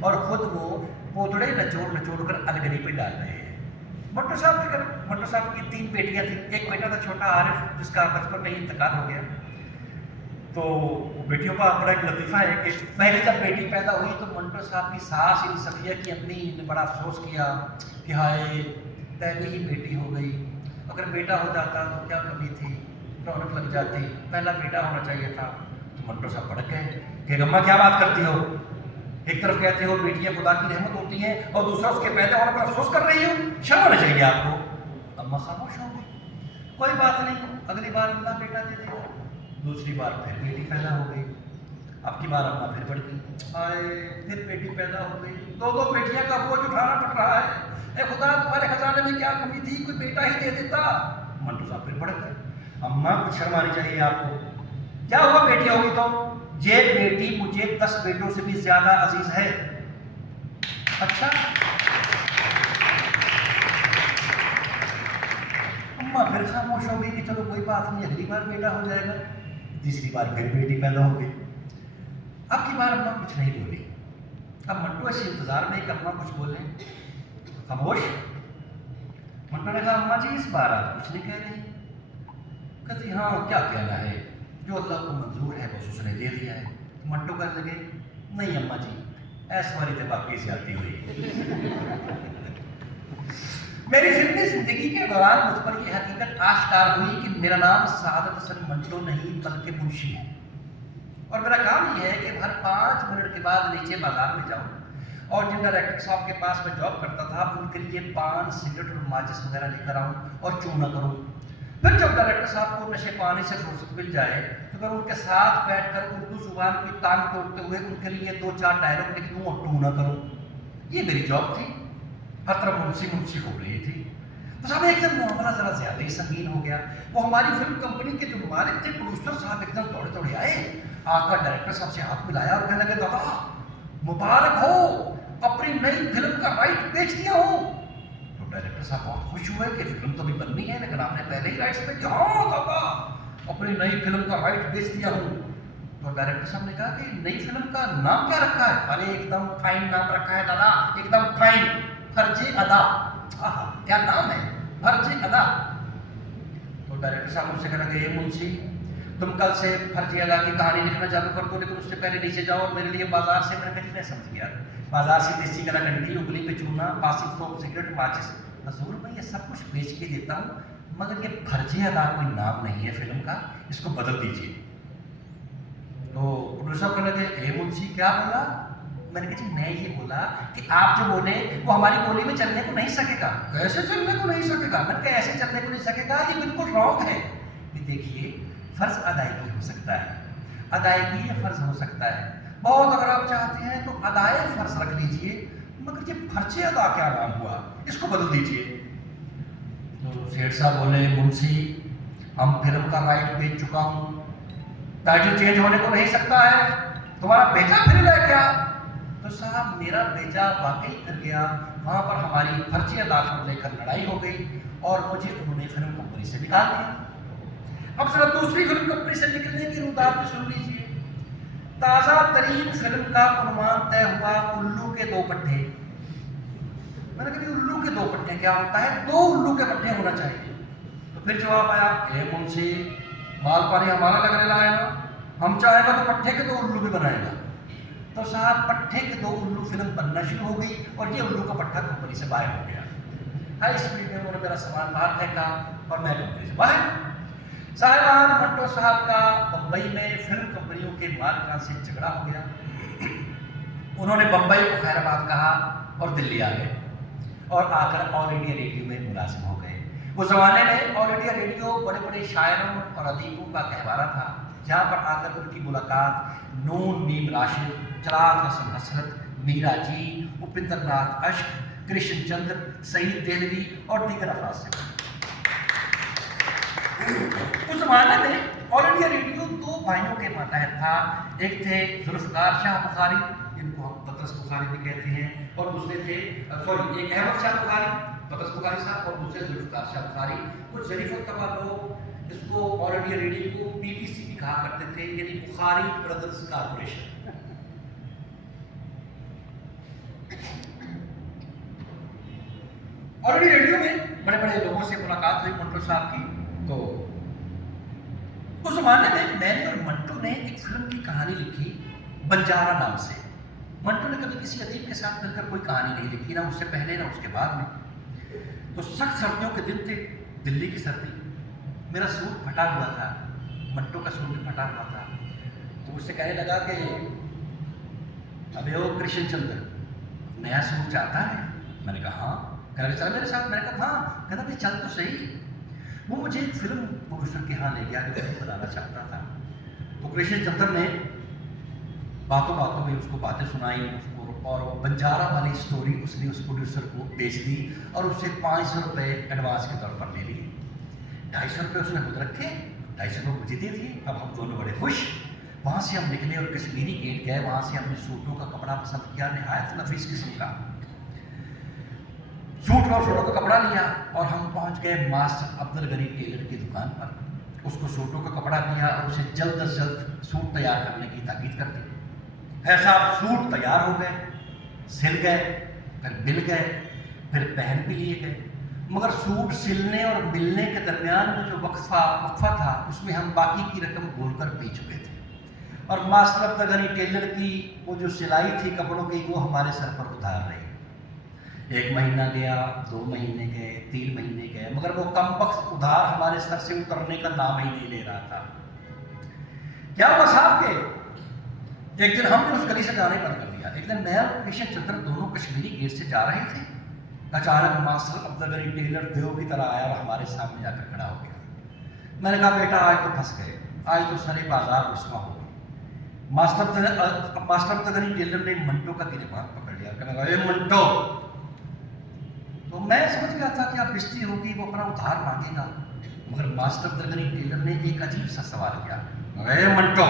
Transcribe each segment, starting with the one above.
اور خود وہ پوتڑے نچوڑ کر الگری پہ ڈال رہے ہیں. منٹو صاحب کی 3 بیٹیاں تھیں. ایک بیٹا تھا چھوٹا عارف جس کا بچپن میں ہی انتقال ہو گیا. تو بیٹیوں کا بڑا ایک لطیفہ ہے کہ پہلے جب بیٹی پیدا ہوئی تو منٹو صاحب کی ساس یعنی صفیہ کی امی نے بڑا افسوس کیا کہ ہائے پہلی ہی بیٹی ہو گئی, اگر بیٹا ہو جاتا تو کیا کمی تھی, رونق لگ جاتی, پہلا بیٹا ہونا چاہیے تھا. تو منٹو صاحب بھڑک گئے کہ اماں کیا بات کرتی ہو, ایک طرف کہتے ہو بیٹیاں خدا کی رحمت ہوتی ہیں اور دوسرا اس کے پیدا ہونے پر افسوس کر رہی ہو, شرم ہونا چاہیے آپ کو. اماں خاموش ہو گئی. کوئی بات نہیں, اگلی بار اللہ بیٹا دے دے گا. دوسری بار پھر بیٹی پیدا ہو گئی. اب کی بار اماں پھر بڑھ گئی, آئے پھر بیٹی پیدا ہو گئی. 2 بیٹیاں کا بوجھ اٹھانا پڑ رہا ہے. اے خدا تمہارے خزانے میں کیا کمی تھی, کوئی بیٹا ہی دے دیتا. منٹو صاحب پھر بڑھ گئے. اماں کچھ شرم آنی چاہیے آپ کو, کیا ہوا بیٹی ہوگی تو, یہ بیٹی مجھے 10 بیٹوں سے بھی زیادہ عزیز ہے. اچھا اماں پھر خاموش ہو گئی کہ چلو کوئی بات نہیں, اگلی بار بیٹا ہو جائے گا. تیسری بار پھر بیٹی پیدا ہو گئی. اب کی بار اماں کچھ نہیں بولی. اب منٹو ایسے انتظار میں کہ اماں کچھ بولیں. خاموش. منٹو نے کہا اماں جی اس بار آپ کچھ نہیں کہہ رہی. کہتی ہاں کیا کہنا ہے, جو اللہ کو منظور ہے بس اس نے دے دیا ہے. منٹو کہنے لگے نہیں اماں جی ایس والی تو باقی زیادتی ہوئی. میری فلمی زندگی کے دوران مجھ پر یہ حقیقت آشکار ہوئی کہ میرا نام سعادت حسن منٹو نہیں بلکہ منشی ہے, اور میرا کام یہ ہے کہ ہر 5 منٹ کے بعد نیچے بازار میں جاؤں اور جن ڈائریکٹر صاحب کے پاس میں جاب کرتا تھا ان کے لیے پان, سگریٹ اور ماچس وغیرہ لے کر آؤں اور چونا کروں. پھر جب ڈائریکٹر صاحب کو نشے پانی سے فرصت مل جائے تو میں ان کے ساتھ بیٹھ کر اردو زبان کی ٹانگ توڑتے ہوئے ان کے لیے 2-4 ڈائلاگ لکھ دوں اور ٹونا کروں. یہ میری جاب تھی. ہر طرف منسی ہو رہی تھی. تو صاحب ایک دن معاملہ ذرا زیادہ ہی سنگین ہو گیا. وہ ہماری فلم کمپنی کے جو مالک تھے پروڈیوسر صاحب ایک دم دوڑے آئے, آ کر ڈائریکٹر صاحب سے ہاتھ ملایا اور کہنے لگے دادا مبارک ہو, اپنی نئی فلم کا رائٹ بیچ دیا ہوں. تو ڈائریکٹر صاحب بہت خوش ہوئے کہ فلم تو بھی بننی ہے لیکن آپ نے پہلے ہی رائٹس بیچ دیا. ہاں دادا اپنی نئی فلم کا رائٹ بیچ دیا ہوں. تو ڈائریکٹر صاحب نے کہا کہ نئی فلم کا نام کیا رکھا ہے. ارے ایک دم فائن نام رکھا ہے دادا, ایک دم فائن, فرض ادا. کیا نام ہے, فرض ادا. تو ڈائریکٹر صاحب مجھ سے کہنے لگے یہ منشی تم کل سے فرض ادا کی کہانی لکھنا چالو کر دو, لیکن اس سے پہلے نیچے جاؤ اور میرے لیے بازار سے, میں نے کہا نہیں سمجھ گیا, بازار سے دیسی کلا کنڈی, انگلی پہ چونا, پاسنگ سوپ, سگریٹ, ماچس. حضور میں یہ سب کچھ بیچ کے دیتا ہوں مگر یہ فرض ادا کوئی نام نہیں ہے فلم کا, اس کو بدل دیجیے. تو پروڈیوسر کہنے لگے اے منشی کیا بولا. میں نے کہا جی میں یہ بولا کہ آپ جو بولے وہ ہماری بولی میں چلنے کو نہیں سکے گا. کیسے چلنے کو نہیں سکے گا. میں نے کہا ایسے چلنے کو نہیں سکے گا, یہ بالکل رانگ ہے. کہ دیکھیے فرض ادائیگی ہو سکتا ہے, ادائیگی یا فرض ہو سکتا ہے. بہت اگر آپ چاہتے ہیں تو ادائے فرض رکھ لیجئے, مگر یہ فرض ادا کیا نام ہوا, اس کو بدل دیجئے. تو سیٹھ صاحب بولے منشی ہم فلم کا رائٹ بیچ چکا ہوں, ٹائٹل چینج ہونے کو نہیں سکتا ہے, تمہارا بیٹا پھر لے گیا. تو صاحب میرا بیٹا واقعی کر گیا. وہاں پر ہماری فرض ادا کو لے کر لڑائی ہو گئی اور مجھے انہوں نے فلم کمپنی سے نکال دیا. اب ذرا دوسری فلم کمپنی سے نکلنے کی رودات میں سن لیجیے. تازہ ترین فلم کا عنوان طے ہوا الو کے 2 پٹھے. میں نے کہا الو کے 2 پٹھے کیا ہوتا ہے, 2 الو کے پٹھے ہونا چاہیے. تو پھر جواب آیا اے منشی مال پانی ہمارا لگنے لائے گا, ہم چاہے گا تو پٹھے کے 2 الو بھی بنائے گا. تو صاحب پٹھے کے 2 الو فلم بننا شروع ہو گئی اور یہ الو کا پٹھا کمپنی سے باہر ہو گیا. ہائی اسپیڈ میں انہوں نے میرا سامان باہر پھینکا اور میں کمپنی سے باہر. صاحبان منٹو صاحب کا بمبئی میں فلم کمپنیوں کے مالکان سے جھگڑا ہو گیا. انہوں نے بمبئی کو خیر آباد کہا اور دلی آ گئے اور آ کر آل انڈیا ریڈیو میں ملازم ہو گئے. اس زمانے میں آل انڈیا ریڈیو بڑے بڑے شاعروں اور ادیبوں کا گہوارہ تھا, جہاں پر آ کر ان کی ملاقات نون میم راشد, چراغ حسن حسرت, میرا جی, اپندر ناتھ اشک, کرشن چندر, سعید دہلوی اور دیگر افراد سے ہوئی. اس زمانے میں آل انڈیا ریڈیو 2 بھائیوں کے ماتحت تھا. ایک تھے ذوالفقار شاہ بخاری جن کو ہم پطرس بخاری بھی کہتے ہیں, اور دوسرے تھے ایک احمد شاہ بخاری, پطرس بخاری صاحب, اور دوسرے ذوالفقار شاہ بخاری. کچھ ظریف الطبع لوگ اس کو آل انڈیا ریڈیو کو BBC بھی کہا کرتے تھے, یعنی بخاری برادرز کارپوریشن. और उन्हीं रेडियो में बड़े बड़े लोगों से मुलाकात हुई मंटो साहब की। तो उस जमाने में मैंने और मंटो ने एक फिल्म की कहानी लिखी बंजारा नाम से। मंटो ने कभी किसी अदीब के साथ मिलकर कोई कहानी नहीं लिखी, ना उससे पहले ना उसके बाद में। तो सख्त सर्दियों के दिन थे, दिल्ली की सर्दी। मेरा सूट फटा हुआ था, मंटो का सूट भी फटा हुआ था। तो उससे कहने लगा कि अबे ओ कृष्ण चंद्र, नया सूट चाहता है? मैंने कहा हाँ। कहने लगा चल मेरे साथ। मैंने कहा हाँ। कहना भाई चल तो सही। वो मुझे एक फिल्म प्रोड्यूसर के यहाँ ले गया जो फिल्म बनाना चाहता था। तो कृष्ण चंद्र ने बातों बातों में उसको बातें सुनाई उसको, और वो बंजारा वाली स्टोरी उसने उस प्रोड्यूसर को बेच दी और उससे 500 रुपये एडवांस के तौर पर ले लिए। 250 रुपये उसने खुद रखे, 250 रुपये मुझे दे दिए। अब हम दोनों बड़े खुश। वहाँ से हम निकले और कश्मीरी गेट गए। वहाँ से हमने सूटों का कपड़ा पसंद किया, निहायत नफीस किस्म का सूट और सूटों का कपड़ा लिया और हम पहुँच गए मास्टर अब्दुल गनी टेलर की दुकान पर। उसको सूटों का कपड़ा दिया और उसे जल्द अज जल्द सूट तैयार करने की ताकीद कर दी। ऐसा सूट तैयार हो गए, सिल गए, फिर मिल गए, फिर पहन भी लिए गए। मगर सूट सिलने और मिलने के दरमियान में जो वक्फा था उसमें हम बाकी की रकम बोलकर पी चुके थे। और मास्टर अब्दुल गनी टेलर की वो जो सिलाई थी कपड़ों की वो हमारे सर पर उतार रही। 1 महीना गया, 2 महीने गए, 3 महीने गए, मगर वो कमबख्त उधार हमारे सर से उतरने का नाम ही नहीं ले रहा था। क्या हुआ साहब के एक दिन हमने उस गली से जाने बंद कर दिया। एक दिन मैं और कृष्ण चंद्र दोनों कश्मीरी गेट से जा रहे थे। अचानक मास्टर अब्दुल गनी टेलर देव की तरह आया और हमारे सामने जाकर खड़ा हो गया। मैंने कहा बेटा आज तो फंस गए, आज तो सारे बाजार रुस्वा हो गए। मास्टर अब्दुल गनी टेलर ने मंटो का गिरबान पकड़ लिया। कहने लगा ए मंटो। तो मैं समझ गया था कि अब बेइज्जती होगी, वो अपना उधार मांगेगा। मगर मास्टर अब्दुल गनी टेलर ने एक अजीब सा सवाल किया। ए मंटो,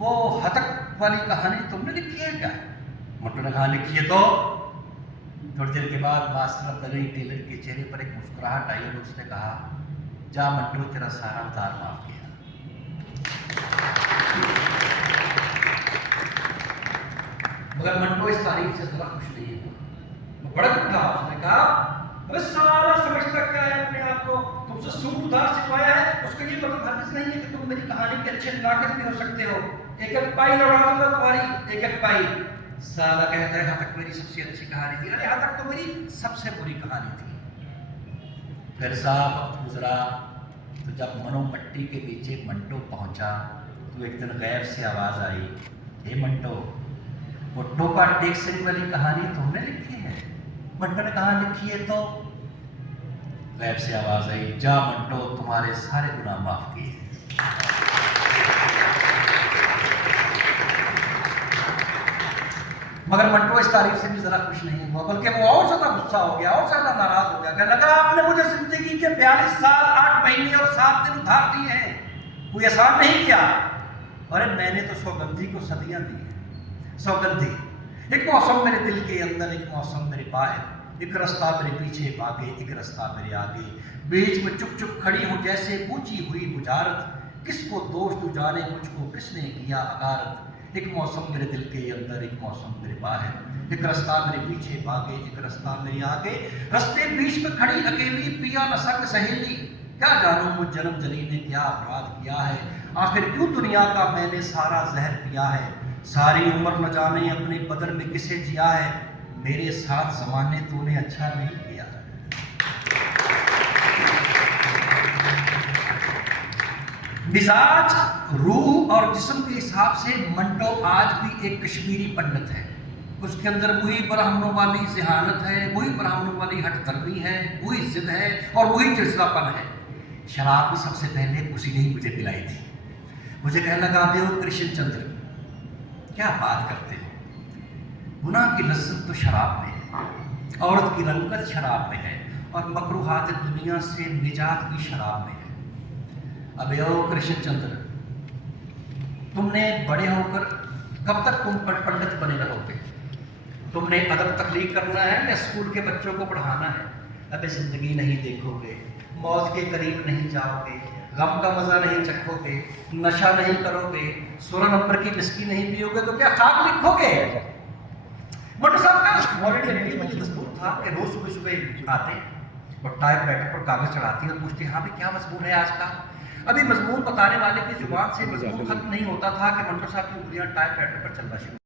वो हतक वाली कहानी तुमने लिखी है क्या? मंटो ने कहा लिखी है। तो थोड़ी देर के बाद मास्टर अब्दुल गनी टेलर के चेहरे पर एक मुस्कुराहट आई और उसने कहा जा मंटो, तेरा सारा उधार माफ किया। मगर मंटो इस तारीफ से जरा खुश नहीं हुआ, वो भड़क उठा। उसने कहा अबे सारा समझता क्या है अपने आप को? तुमसे सूट उधार सिलवाया है, उसका ये मतलब हरगिज़ नहीं है कि तुम मेरी कहानी के अच्छे नाकद भी हो सकते हो। एक एक पाई लौटा दूंगा तुम्हारी, एक एक पाई। साला कहता है हतक मेरी सबसे अच्छी कहानी थी। अरे हतक तो मेरी सबसे बुरी कहानी थी। फिर साहब वक्त गुजरा तो जब मनो मट्टी के पीछे मंटो पहुंचा तो एक दिन गैब से आवाज आई, हे मंटो, वो टोपा टेक्सरी वाली कहानी तुमने लिखी है? मंटो ने कहा लिखी है। तो गैब से आवाज आई, जा मंटो, तुम्हारे सारे गुनाह माफ किए। मगर मंटो इस तारीफ से भी जरा खुश नहीं हुआ, बल्कि वो और ज्यादा गुस्सा हो गया, और ज्यादा नाराज हो गया। कहने लगा आपने मुझे जिंदगी के 42 साल 8 महीने और 7 दिन उधार दिए हैं, कोई एहसान नहीं किया। अरे मैंने तो सौगंधी को सदियां दी है। सौगंधी, एक मौसम मेरे दिल के अंदर, एक मौसम मेरे बाहर, एक रास्ता मेरे पीछे भागे, एक रास्ता मेरे आगे, बीच में चुप चुप खड़ी हूँ जैसे पूछी हुई बुझारत, किसको दोष तू जाने मुझको किसने किया अगारत। एक मौसम मेरे दिल के अंदर, एक मौसम मेरे बाहर, एक रास्ता मेरे पीछे भागे, एक रास्ता मेरे आगे, रास्ते बीच में खड़ी अकेली, पिया न संग सहेली। क्या जानूं मुझ जन्म जनी ने क्या अपराध किया है, आखिर क्यों दुनिया का मैंने सारा जहर पिया है। सारी उम्र न जाने अपने बदन में किसे जिया है, मेरे साथ ज़माने तूने अच्छा नहीं किया। मिजाज, रूह और जिस्म के हिसाब से मंटो आज भी एक कश्मीरी पंडित है। उसके अंदर वही ब्राह्मणों वाली जहानत है, वही ब्राह्मणों वाली हठधर्मी है, वही जिद है और वही चिड़चिड़ापन है। शराब भी सबसे पहले उसी ने ही मुझे पिलाई थी। मुझे कहने लगा देव कृष्ण चंद्र, क्या बात करते हो, गुनाह की लज्जत तो शराब में है, औरत की रंगत शराब में है और मकरूहात दुनिया से निजात भी शराब में है। अबे ओ कृष्ण चंद्र, तुमने बड़े होकर कब तक तुम पंडित बने रहोगे? तुमने अदब तकलीफ करना है या स्कूल के बच्चों को पढ़ाना है? अबे जिंदगी नहीं देखोगे, मौत के करीब नहीं जाओगे, गम का मजा नहीं चखोगे, नशा नहीं करोगे, 16 नंबर की विस्की नहीं पियोगे, तो क्या खाक लिखोगे? मोटर साहब का ऑलरेडी अंग्रेजी में ये दस्तूर था कि रोज सुबह सुबह आते और टाइप राइटर पर कागज चढ़ाती और पूछते हाँ भाई क्या मजमून है आज का। अभी मजमून बताने वाले की जुबान से मजमून खत्म नहीं होता था कि मंटो साहब की उंगलियां टाइप राइटर पर चलना शुरू